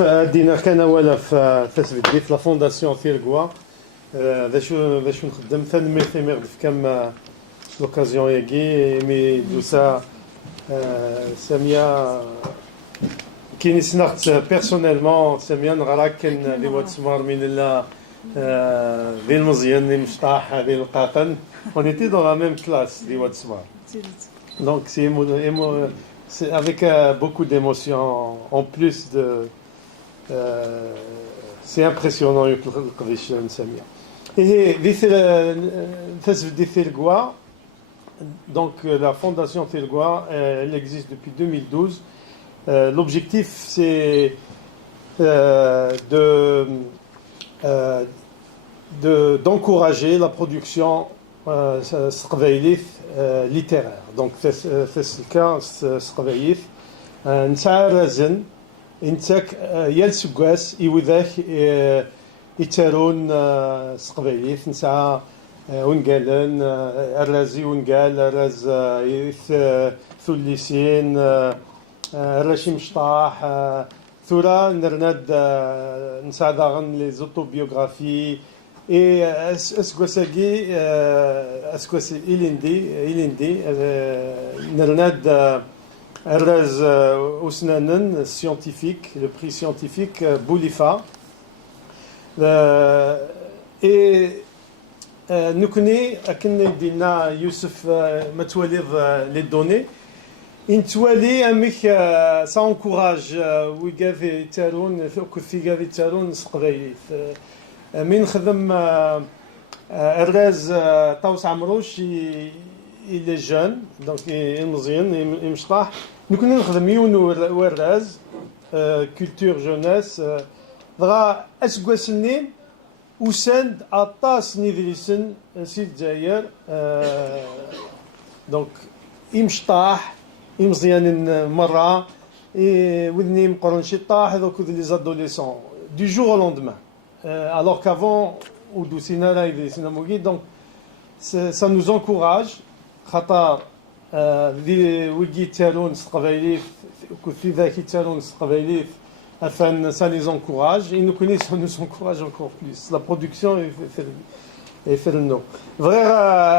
دينا كان ولا في تسبدي في لا فونداسيون ثيرغوا باش نخدم تنمير ثمير في كم لوكازيون ياكي مي دوسا ساميه كي نسنخت بيرسونيلمون ساميه نغراك كان لي واتسمار من لا ذي المزيان اللي مشطاح ذي القاطن on était dans la même classe لي واتسمار donc c'est avec beaucoup d'émotion en plus de c'est impressionnant القضية نسميها. Et دي ثيرغوا donc la fondation Tirgois elle existe depuis 2012. L'objectif c'est d'encourager la production littéraire. Donc c'est le cas سقبايث نسعى رازن انتك يالسكواس يوذاك يتارون سقبايث نسعى ونقالن الرازي ونقال الراز ثلثين الراشي مشطاح ثورا نرناد نسعى داغن لي زوتوبيوغرافي اي اسكواساكي اسكواس إليندي نرناد الراز أسنانن scientifique, le prix scientifique Boulifa. Et nous connaissons, أكن دينا يوسف متولي les données. إنتولي أمك ça encourage ويقافي تارون كثي قافي تارون سقرايث من خدم الراز طاوس عمروش il est jeune donc مزيان مشطاح نكون نخدم يون وراز كولتور جونيس دغا اسكواسنين وساند اطاس نيدريسن سي الجزائر دونك يمشطاح يمزيان مره ودني مقرن شي طاح دوك لي زادوليسون دو جور او لوندمان alors qu'avant ou دوسينا لا يدرسنا موغي donc ça nous encourage خطر ويجي تالون قبايلي كثي ذاك تالون قبايلي afin ça les encourage et nous connaissons nous encourage encore plus la production et faire le nom vrai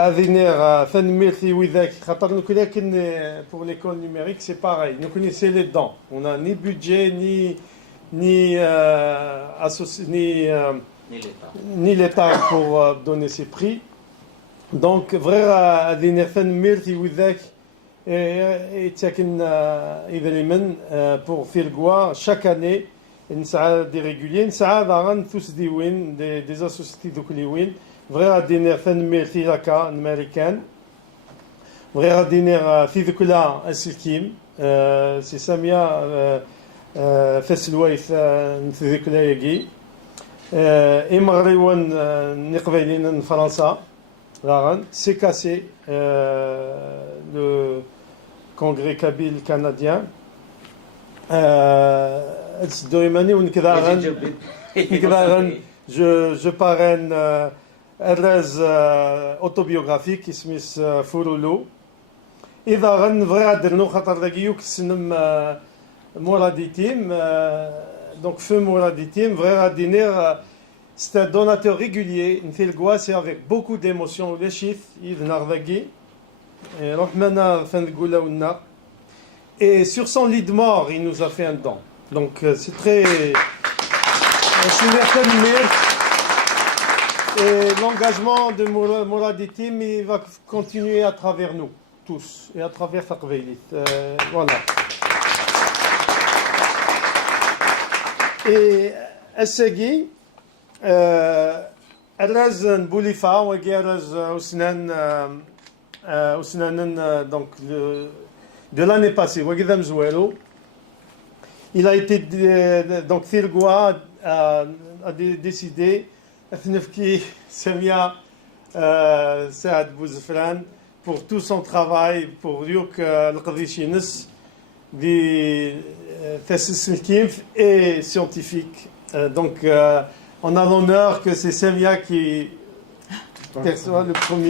avenir تنمير في وذاك خاطر نكون لكن pour l'école numérique c'est pareil nous connaissons les dents on a ni budget ni l'État pour donner ces prix. Donc vrai avenir تنمير في وذاك يتساكن إذا لمن pour Tirgois chaque année نسعى دي ريغوليين نسعى داغن ثوس ديوين دي اسوسيتي دوك ليوين vrai avenir تنمير في هكا أمريكان vrai avenir في ذكلا السلكيم سي سامية فاسلوايث في ذكلا يجي إمغريون نقبلين فرنسا c'est cassé le congrès kabyle canadien je parraine الراز autobiographique اسمه فورولو إذا غن فغا درنو خاطر داكيو كسنم موراديتيم donc feu mouraditime vrai dîner c'est un donateur régulier Tirgois c'est avec beaucoup d'émotion les chiffres il narvagui et Rahmana Fengoulaouna et sur son lit de mort il nous a fait un don donc c'est très et l'engagement de Mouraditim il va continuer à travers nous tous et à travers Fakveilit voilà et Assegui الراز بوليفا وكي راز أسنان donc de l'année passée وكذا مزوالو il a été donc Tirgois a décidé نفكي سامية سعد بوزفران pour tout son travail pour يوك القضية نس دي تاسيس الكيمف et scientifique donc on a l'honneur que c'est Semia qui perçoit le premier.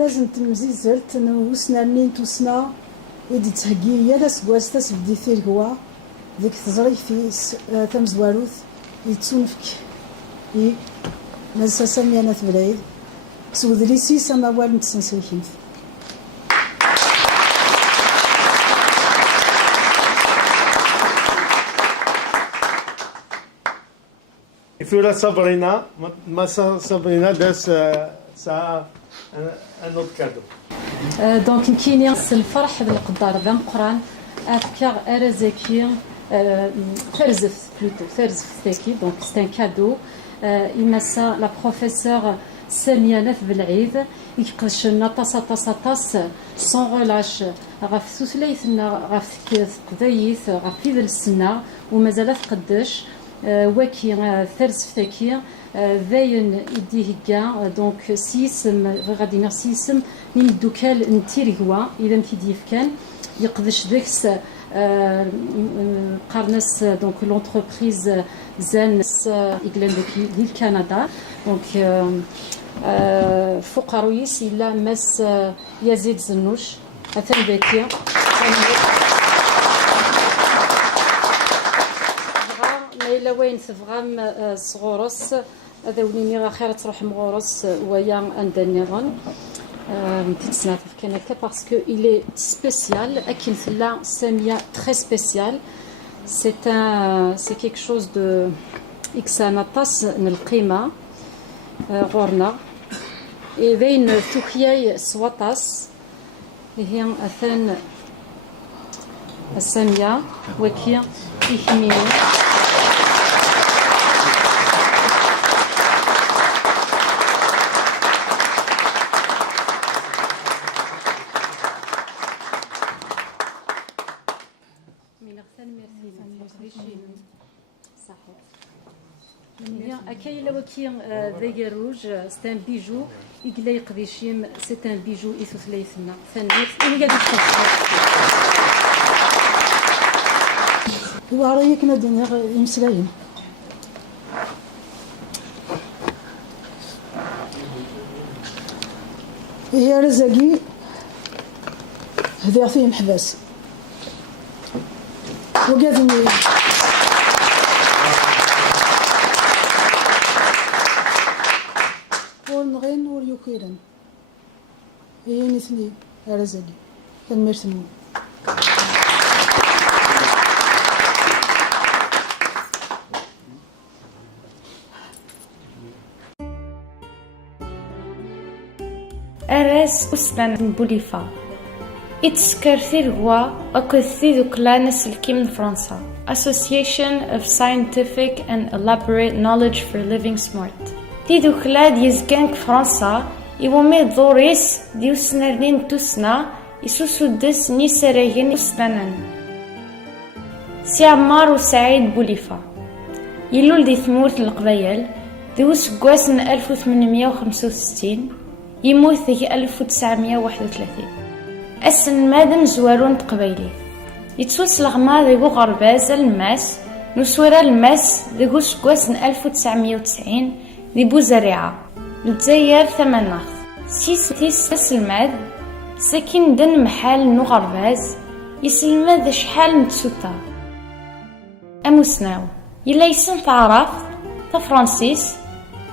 لازم تمزيزلت وسنانين توسنا يدي تهجي يا سكواس تسبدي ثيركوا ذيك تزريك تمزواروث يتسونفك نزا سامي أنا تبلايد سودليسي سماوال نتسنسيكينث. Fura Sabrina, ma Sabrina داس ساعة un autre cadeau. دونك كاين الفرح بالقدر ذا مقران افكار ارزاكي ثرزف بلوتو ثرزف ثاكي دونك سي ان كادو يمسا لا بروفيسور ساميه ناف بالعيد يقدش لنا طاس سون غلاش غاف ثلاثنا غاف قضيث غاف في السنه ومازال تقدش وكي ثرزف ثاكي ذاين يديه كاع دونك سيسم غادي نغ سيسم من الدوكال نتيريغوا اذا متيديف كان يقدش داكس قارنس دونك لونتربريز زان ايغلاندوكي ديال كندا دونك فقراويس الا ماس يزيد زنوش اثن باكيه إلا وين تفغام صغورس هذا وليني راه خير تروح مغورس ويا عندنا نظن نتسنى كان هكا باسكو إلي سبيسيال أكيد لا سامية تري سبيسيال سي كيك شوز دو إكسانا طاس من القيمة غورنا بين ثوكياي سواطاس هي أثان السامية وكي إحميني أكاين لوكي ذي روج سي ان بيجو يقلا يقديشيم سي ان بيجو إثوثليثنا ثانيت إني قاعد هو رايك نادين يمسلاين هي رزقي هذا فيه محبس وقاذني ونغين وريوكيرن هي نثني رزقي تنمرسمون أراس أسبان بوليفا إتسكرثير هو أكثيذ كلانس الكيم فرنسا Association of Scientific and Elaborate Knowledge for Living Smart تيذو كلاد يزكانك فرنسا يومي دوريس ديو سنرين توسنا يسوسو دس نيسراغين أسبانان سي عمار وسعيد بوليفا يلول دي ثمورت القبايل ديو سكواسن 1865 يموت ذي 1931 السن مادن زوارون تقبيلي يتسوس لغما ذيقو غرباز الماس نسورا الماس ذيقو سكواسن 1990 ذي بوزريعة لتزاير ثماناخ سيس سلماد ساكن دن محال نو غرباز يسلماد ذا شحال نتسوتا أموسناو يلا يسن تعرف تفرانسيس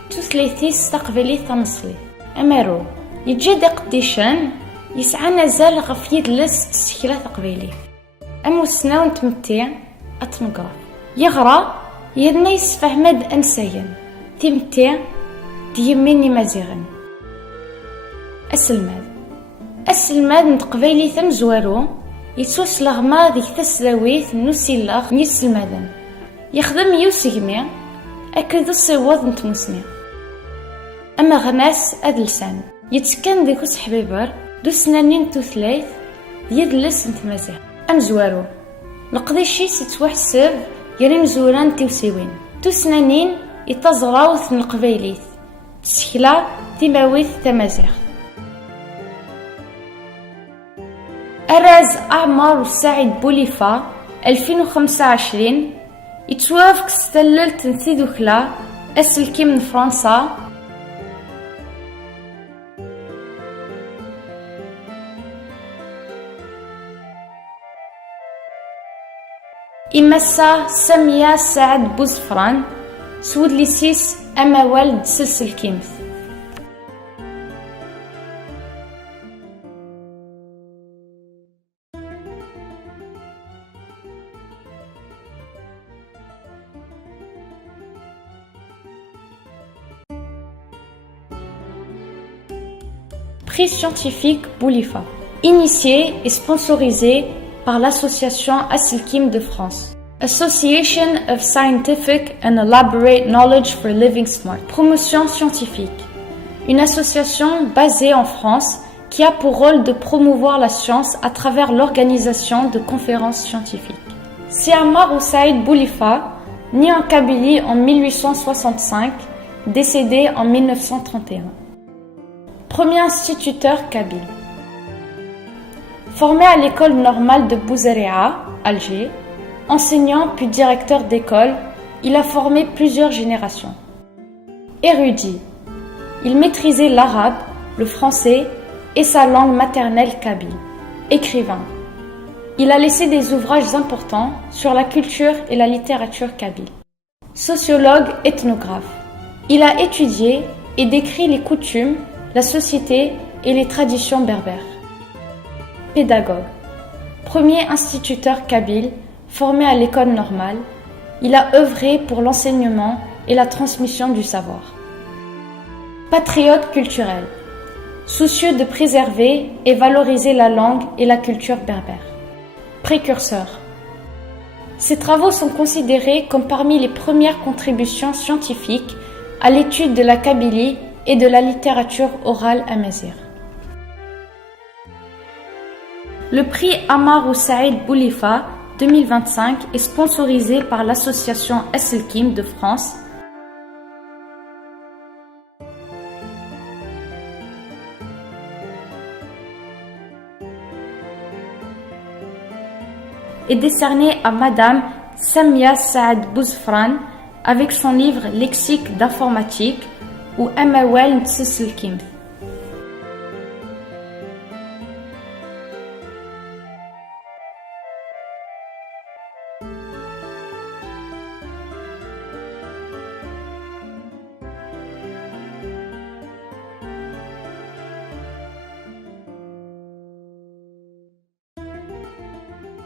توثليثيس تقبيلي تنصلي أمارو يجد قديشان يسعى نزال غف يدلس تسكيلة تقبيلي أمو السناو نتمتع أتنقرا يغرى يدنا يسفهمد أنسايا تمتع ديميني مزيغن أسلماد نتقبيلي ثم زوارو يتوس لغما ذيك تسلاويث نوسيلاغ نيسلمادن يخدم يوسيغمي أكدو الصيوض نتموسني أما غناس أدلسان يتسكن ديكو سحبيبر دو سنانين توثلاث يدلس نتمازيغ أم زوارو لقضيشي ستوحسب يرين زوران تيوسيوين تو سنانين يتزراوث من القبيليث تسكلا تيماويث تمازيغ أراز أعمار وسعيد بوليفا 2025 يتوافق ستللت نثيدوكلا أسلكي من فرنسا إمسا سامية سعد بوزفران سود ليسيس أموال سلسل كيمث. Prix scientifique Boulifa, initié et sponsorisé par l'association Asilkim de France. Association of Scientific and Elaborate Knowledge for Living Smart. Promotion scientifique. Une association basée en France qui a pour rôle de promouvoir la science à travers l'organisation de conférences scientifiques. Si Ammar Oussaïd Boulifa, né en Kabylie en 1865, décédé en 1931. Premier instituteur kabyle. Formé à l'école normale de Bouzaréa, Alger, enseignant puis directeur d'école, il a formé plusieurs générations. Érudit. Il maîtrisait l'arabe, le français et sa langue maternelle kabyle. Écrivain. Il a laissé des ouvrages importants sur la culture et la littérature kabyle. Sociologue, ethnographe. Il a étudié et décrit les coutumes, la société et les traditions berbères. Pédagogue. Premier instituteur kabyle, formé à l'école normale, il a œuvré pour l'enseignement et la transmission du savoir. Patriote culturel. Soucieux de préserver et valoriser la langue et la culture berbère. Précurseur. Ses travaux sont considérés comme parmi les premières contributions scientifiques à l'étude de la Kabylie et de la littérature orale amazigh. Le prix Ammar Oussaïd Boulifa 2025 est sponsorisé par l'association Asilkim de France et décerné à Madame Samia Saad Bouzfran avec son livre Lexique d'informatique ou Amawal Ntsisl Kimth.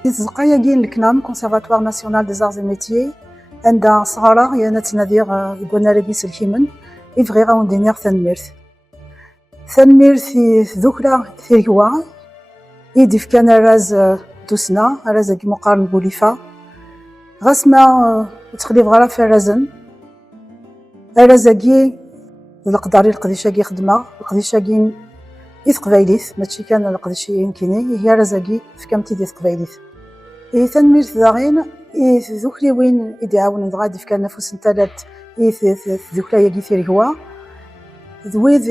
تزقايا كين الكنام كونسيرفاتوار ناسيونال دي زارز ميتيي عندها صغارة هي نتنادير يقولنا ربيس الكيمن يفغي غاون دينيغ ثنميرث ذكرى ثيروا يديف كان راز دوسنا راز كي مقارن بوليفا غاسما تخليف غرا في رازن رازاكي القداري القديشاكي خدمة القديشاكي إثقبايليث ماشي كان القديشيين كيني هي رازاكي في كامتي ديال إثقبايليث ثنميرث داغين ذكري وين يدعاون غادي في كان نفوس نتالات ذكرى ياكي ثيروا ذويذ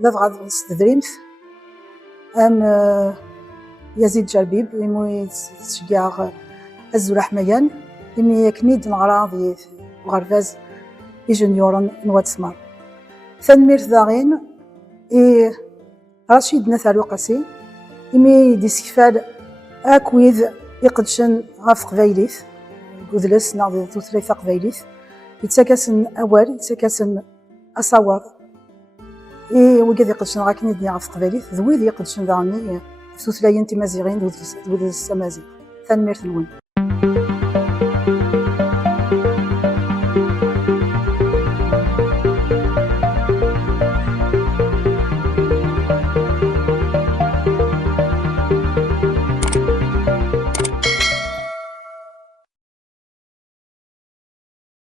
لافغاد ستدريمث ام يزيد جربيب يموي تشجع الزول حميان يمي يكنيد نغراض غرفاز يجونيورن نوات سمار ثنمير ذاغين رشيد نثالو قاسي يمي ديسكفال اكويذ يقدشن غاف قبايليث قدلس ناضي ثلاثة قبايليث يتساكسن أول يتساكسن أصوات وكذا يقدشن غاكني دنيا غاف قبايليث ذويذ يقدشن ذاني ثلاثة تمازيغين ذو السمازيغ ثنمير ثلوين